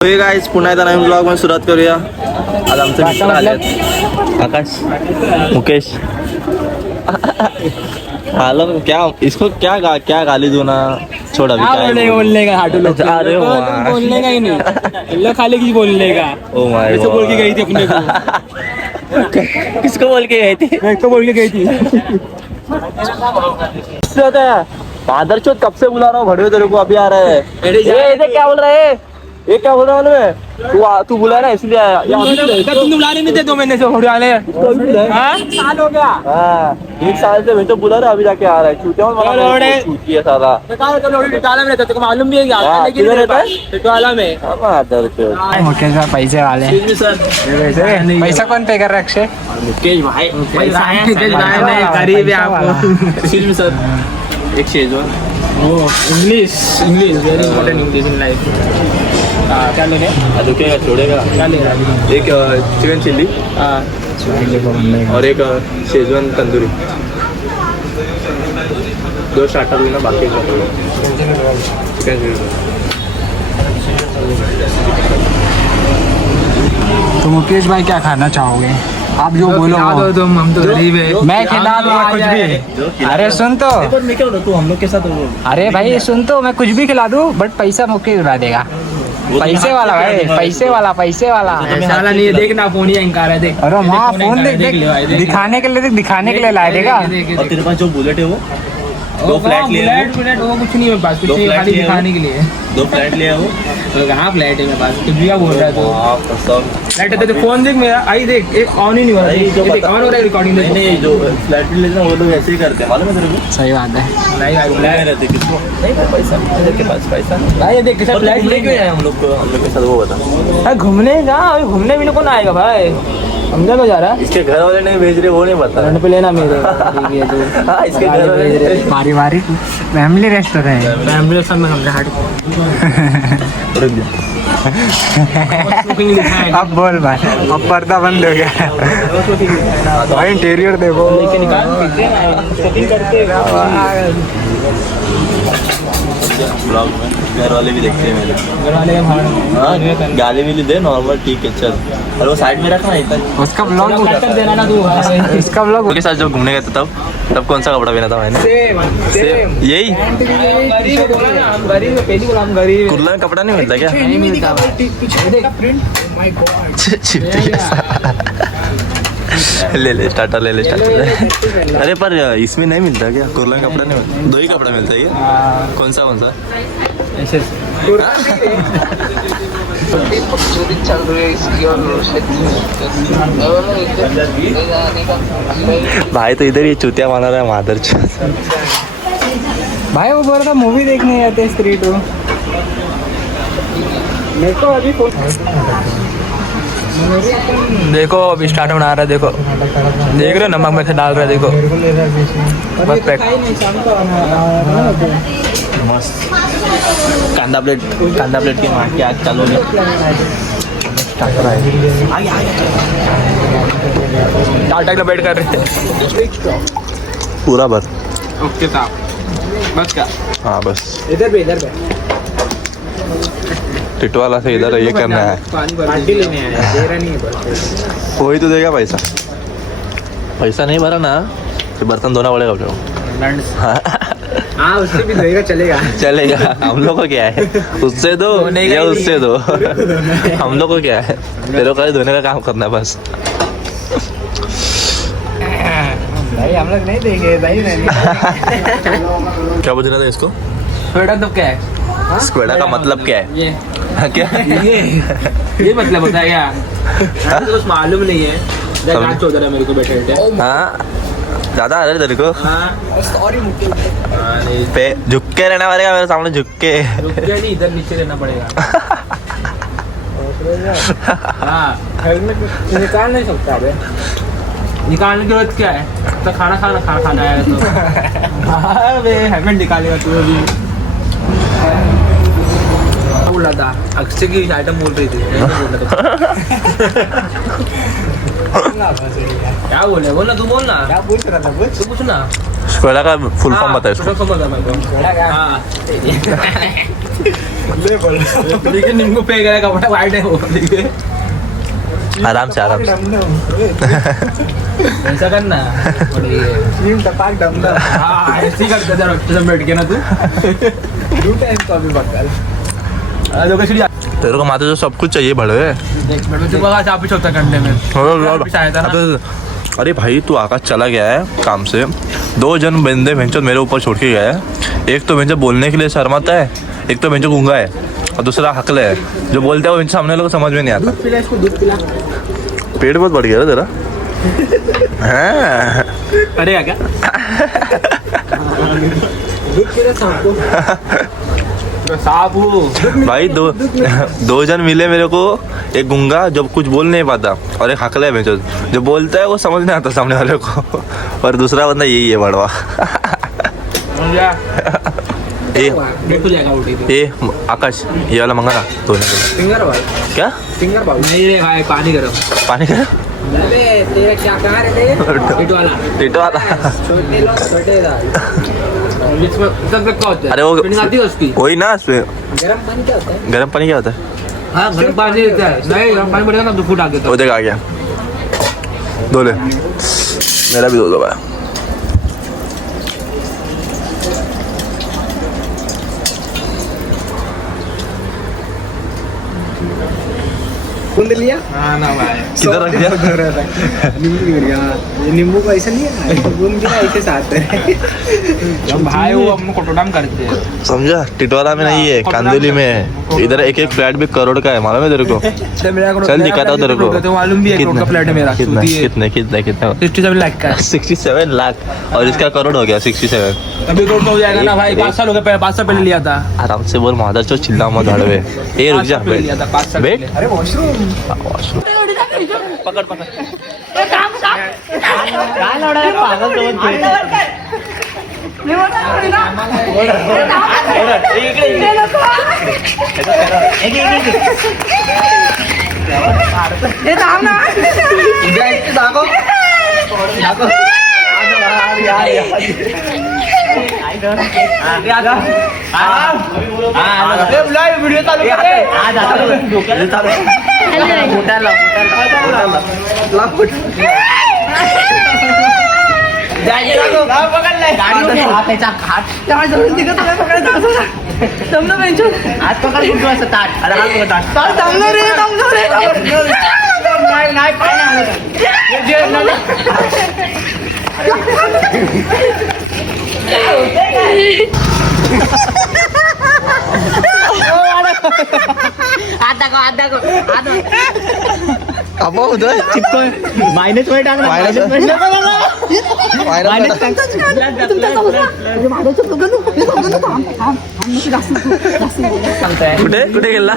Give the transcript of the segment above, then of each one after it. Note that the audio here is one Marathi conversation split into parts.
गाइस पुन्हा एकदा नवीन ब्लॉग मध्ये सुरुवात करूया. आज आमचे मित्र आले आकाश मुकेश. हेलो क्या इसको क्या गाली दूं ना. छोड़ अभी क्या बोलने का हाटू लोग. अरे बोलने का ही नहीं खाली की बोलने का. ओ माय गॉड बोल के गई थी अपने को. किसको बोल के गई थी. मैं तो बोल के गई थी. फादर चौथ कब से बुला रहा हूँ भड़वे तेरे को अभी आ रहा है. ये क्या बोल रहा है ये क्या बोल रहा हूँ मैं. तू बुला रहा है इसलिए आया. तुम बुला रहे नहीं थे 2 महीने से वाले. साल हो गया. हाँ 1 साल से मैं तो बुला रहा अभी जाके आ रहा है. छूटे साला मालूम भी है मुकेश भाई पैसे वाले. पैसा कौन पे कर रहा अक्षय. मुकेश भाई गरीब है आप. सर एक Schezwan. English very important English in life. क्या ले रहे रुकेगा छोड़ेगा. क्या ले रहा है. एक चिकन चिल्ली और एक शेजवान तंदूरी. 2 स्टार्टर लेना बाकी चिकन. तो मुकेश भाई क्या खाना चाहोगे आप जो बोलो. तुम हम तो गरीब है. मैं खिला दूंगा कुछ भी. अरे सुन तो मैं क्या तू हम लोग के साथ. अरे भाई सुन तो मैं कुछ भी खिला दूं बट पैसा मुकेश उड़ा देगा. पैसे वाला भाई पैसे वाला साला नहीं है. देखना फोन ही इनकार है. देख अरे माँ फोन देख दिखाने के लिए लाए देगा. और तेरे पास जो बुलेट है वो 2 फ्लैट लिए. बुलेट वो कुछ नहीं है मेरे पास. कुछ नहीं खाली दिखाने के लिए. 2 फ्लैट लिया वो. कहाँ फ्लैट है मेरे पास. कुछ भी बोल रहा है तो फ्लैट है तो फोन देख मेरा. आई देख एक ऑन ही नहीं हो रहा. ऑन हो रहा है रिकॉर्डिंग. नहीं जो फ्लैट लेते हैं वो लोग ऐसे ही करते हैं मालूम है तेरे को. सही बात है. नहीं रहते किसको नहीं पैसा के पास पैसा भाई देख कैसा फ्लैट लेके आए हम लोग के साथ. वो बता घूमने जा. अभी घूमने भी कौन आएगा भाई. समझा को जा रहा है. इसके घर वाले नहीं भेज रहे वो नहीं बता. पे लेना मेरे. हाँ इसके घर वाले पारिवारिक फैमिली रेस्टोरेंट. फैमिली रेस्टोरेंट में हमने अब बोल भाई. अब पर्दा बंद हो गया भाई. इंटीरियर देखो. ब्लॉग में घर वाले भी देखते हैं मेरे. घर वाले हाँ गाली भी दे नॉर्मल ठीक है चल. और वो साइड में रखना इतना. उसका ब्लॉग देना ना तू. इसका ब्लॉग के साथ जब घूमने गए थे तब कौन सा कपड़ा पहना था मैंने. सेम यही. कुर्ला में कपड़ा नहीं मिलता क्या. नहीं मिलता. ले स्टार्टर ले स्टार्टर. अरे पर इसमें नहीं मिलता क्या. कुर्ला में कपड़ा नहीं मिलता. 2 ही कपड़ा मिलता है ये. कौन सा भाई तो इधर ये चूतिया माना रहा है मादर. भाई वो बोल रहा था मूवी देखने आते स्त्री 2. मेरे को अभी देखो अभी स्टार्ट बना रहा है. देखो देख रहे हो नमक में से डाल रहा है. देखो बस पैक. मस्त कांदा प्लेट के मार के आज चालू टाटा का वेट कर रहे थे पूरा बस. ओके साहब बस क्या. हाँ बस इधर पे टिटवाला से इधर ये करना है. पार्टी लेने आया. दे रहा नहीं है. वही तो देगा पैसा नहीं भरा ना तो बर्तन धोना पड़ेगा उसको. हाँ उससे भी देगा चलेगा. हम लोग को क्या है उससे दो या उससे दो. हम लोग को क्या है तेरे को धोने का काम करना है बस. भाई हम लोग नहीं देंगे भाई. क्या पूछना था इसको. तो क्या है. स्क्वेडा का मतलब क्या है. ये क्या ये मतलब होता है क्या. तो कुछ मालूम नहीं है. चौधरी मेरे को बैठे. हाँ ज्यादा आ रहा है तेरे को. पे झुक के रहना पड़ेगा मेरे सामने. झुक के इधर नीचे रहना पड़ेगा. निकाल नहीं सकता. अबे निकालने की जरूरत क्या है. तो खाना है तो हेलमेट निकालेगा तू. अभी बोल रहा था अक्षय की आइटम बोल रही थी. क्या बोले. बोलना तू बोलना. क्या बोल रहा था. तू पूछ ना. स्क्वेडा का फुल फॉर्म बताओ इसको. फुल फॉर्म बता मेरे को. देखिए नींबू फेंक रहा है, कपड़ा वाइट है वो, देखिए आराम से आराम से ऐसा करना हाँ ऐसे ही करते जरा बैठ के ना तू तेरे को माता जो सब कुछ चाहिए बड़े चापिश होता करने में वापिस आया था ना। अरे भाई तू आकाश चला गया है काम से, 2 जन बंदे भेंचो मेरे ऊपर छोड़ के गया है। एक तो भेंचो बोलने के लिए शर्माता है, एक तो भेंचो गूंगा है, और दूसरा हकले है। जो बोलता है वो भेंचो सामने लोगों को समझ में नहीं आता। पेट बहुत बढ़ गया है तेरा। हाँ। अरे क्या भाई दो जन मिले मेरे को, एक गूंगा जो कुछ बोल नहीं पाता और एक हकला है भेंचो जो बोलता है वो समझ नहीं आता सामने वाले को, और दूसरा बंदा यही है बड़वा। ए आकाश ये वाला मंगा ना धोने के लिए। फिंगर भाई क्या फिंगर भाई नहीं रे भाई पानी गरम पानी का तेरा क्या कहा रे टिट वाला छोटे अरे वो उसकी वही ना उसमें गरम पानी क्या होता है? गर्म पानी क्या होता है? हाँ गरम पानी देता है, नहीं गरम पानी बढ़ेगा ना तो फूट आ गया वो देख आ गया, धो ले मेरा भी धो दो भाई। कूद लिया हाँ ना भाई किधर रख दिया? नींबू का ऐसा नहीं है, बूंद दिया ऐसे साथ है भाई वो हम कोटोडाम करते हैं समझा? टिटवाला में नहीं है, कांदोली में है। इधर एक एक फ्लैट भी करोड़ का है, मालूम है तेरे को? चल दिखाता हूँ तेरे को। मालूम भी है करोड़ का फ्लैट है मेरा। कितना कितने कितने कितना 67 लाख का 67 लाख, और इसका करोड़ हो गया 67। अभी करोड़ हो जाएगा ना भाई, 5 साल हो गए, 5 साल पहले लिया था। आराम से बोल मादर चो चिल्ला मत हड़वे। ए रुक जा लिया था 5 साल बैठ। पहले। अरे वॉशरूम पकड़ पकड़ व्हिडिओ चालू अब उधर चिपको माइनस में डालना कुठे कुठे गेला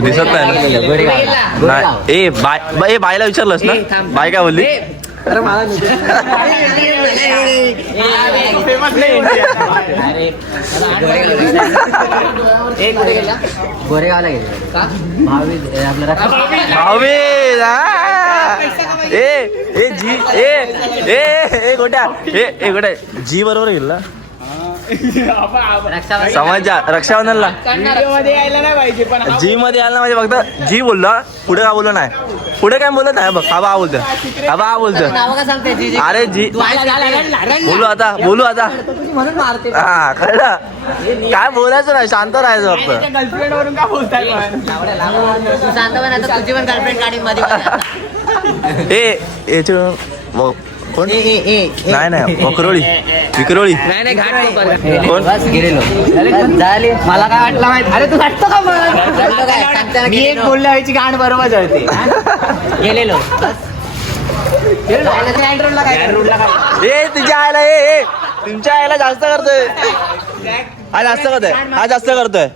दिसत नाही ए बाय बायला विचारलंस ना बाय काय बोलली अरे मला फेमस नाही गोरेगावला गेले का भावेश ए जी ए गोट्या ए गोट्या जी बरोबर गेल ना समजा रक्षाबंधनला यायला नाही पाहिजे पण जी मध्ये यायला म्हणजे फक्त जी बोलला पुढे काय बोललो नाही पुढे काय बोलत नाही बघ हा बोलतोय हा बोलतोय अरे जी बोलू आता म्हणून मारते हा कळलं काय बोलायचं नाही शांत राहायचं फक्त गर्लफ्रेंड वरून का बोलताय शांत पण आता तुझी पण गर्लफ्रेंड गाडी मध्ये ए याच्या कोण नाही नाही वकरोळी विक्रोळी कोण झाली मला काय वाटलं माहिती अरे तू घाटतो का मग मी एक बोलल्या व्हायची गाण बरोबर जळते गेलेलो ए तुझ्या आयला ए तुमच्या आयला जास्त करतोय हा जास्त करतोय हा जास्त करतोय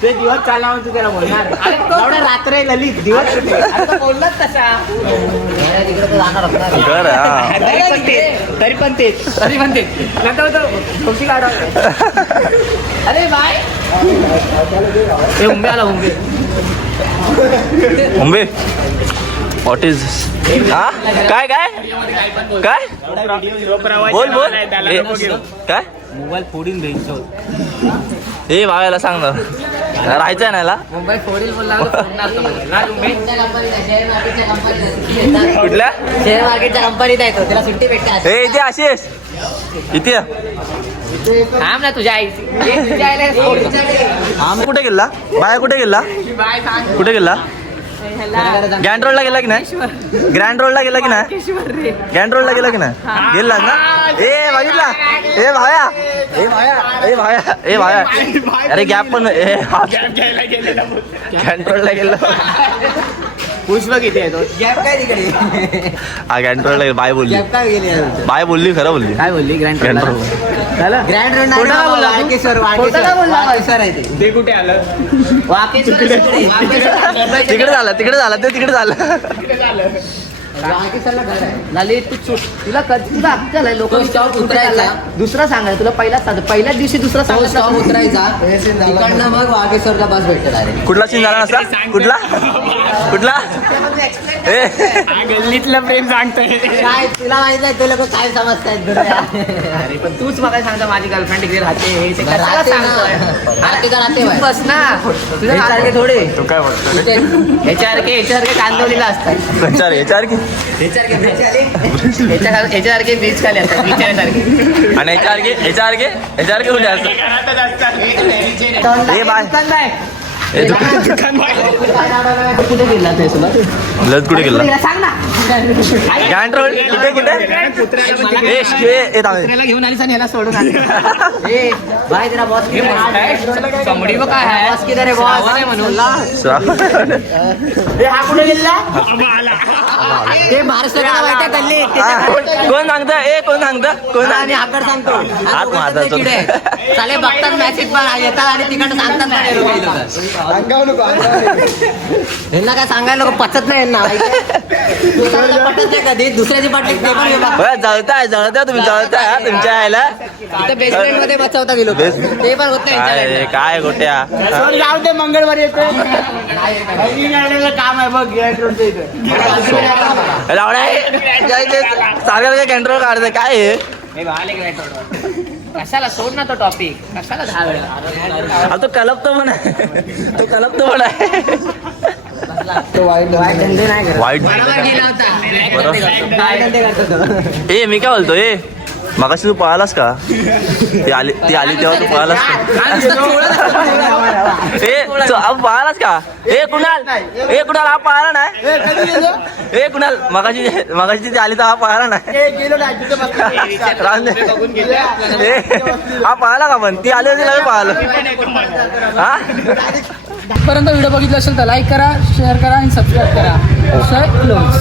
ते दिवस चालला म्हणतो त्याला बोलणार एवढा रात्र ललित दिवस बोललाच तसा कर हा तरी पण तेच नंतर ठोशी काढा अरे बाय हे उंबे आला उंबे मुंबई व्हॉट इज हा काय काय काय बोल बोल काय मोबाईल फोडून द्यायचो ए भावायला सांग ना राहायचं आहे ना मोबाईल फोडील बोलला कुठल्या शेअर मार्केटच्या कंपनीत आहे तो त्याला सुट्टी भेटते ए इथे आशिष इथे ये. थांब ना तुझ्या आई कुठे गेला बाया कुठे गेला कुठे गेला ग्रँड रोडला गेला की नाही ग्रँड रोडला गेला की नाही ग्रँड रोडला गेला की नाही गेला ना ए बघितला ए भाया ए भाया ए भाया ए भाया अरे गॅप पण ग्रँड रोडला गेला पुष्प किती आहे तो गॅप काय तिकडे हा ग्रँड रोडला बाय बोलली गॅप काय गेली बाय बोलली खरं बोलली काय बोलली grand grand road road grand road Wakeshwar Wakeshwar आहे ते कुठे आलं वाकेश्वर तिकडे झालं तिकडे झालं ते तिकडे झालं वाकेश्वरला घर आहे लाली तू तुला तुला अक्कल आहे लोक स्टॉप उतरायचा दुसरा सांगायला तुला पहिल्याच दिवशी दुसरा स्टॉप उतरायचा तिकडनं मग वाकेश्वरला बस भेटत आहे कुठला सीन झाला नसता कुठला कुठला ए गल्लीतलं प्रेम सांगतोय काय तुला माहित नाही ते लोक काय समजतायत अरे पण तूच मला सांगतो माझी गर्लफ्रेंड तिकडे राहते हे ते कशाला सांगतोय बस ना तुझ्या सारखे थोडे तू काय बोलतो ह्याच्यासारखे कांदवलीला असतात ह्याच्यासारखे ब्रिज खाली असतात विचारासारखे आणि याच्यासारखे कुठे असतात ए बाय कुठे गेला ते सोबत लज कुठे गेला सांग ना ग्रँड रोड कुठे कुठे ए थांब घेऊन आलीस आणि ह्याला सोडून आली ए भाई तेरा बॉस चमडी बघ काय बॉस किधर आहे बॉस म्हणून हा कुठे गेला ते महाराष्ट्राला माहिती आहे गल्ली कोण सांगता ए कोण सांगता कोण आणि आकड सांगतो हात मारतो. चाले बघतात मॅसेज पण येतात आणि तिकडं सांगतात यांना काय सांगायला नको पचत नाही यांना दुसऱ्याला पटत नाही कधी दुसऱ्याची पटली ते पण जळताय तुम्ही जळताय हा तुमच्या यायला बेसमेंट मध्ये बचवता गेलो ते पण होत नाही काय गोट्या जाऊ दे मंगळवारी येतो काम आहे बघ सागर काय कंट्रोल काढते काय कशाला सोड ना तो टॉपिक कशाला 10 वेळा तो कलपतो पण आहे तो कलपतो पण आहे वाईट धंदे नाही करत. वाईट बरोबर गेला होता वाईट धंदे करतो तो. ए मी काय बोलतो ए मगाशी तू पळालास का ती आली तेव्हा तू पळालास का ए पळालास का ए कुणाल हा पळाला नाही ए कुणाल मगाशी ती आली तर हा पळाला नाही हा पळाला का पण ती आली होती लगेच पळालं हा पर्यंत व्हिडिओ बघितला असेल तर लाईक करा शेअर करा आणि सबस्क्राईब करा क्लोज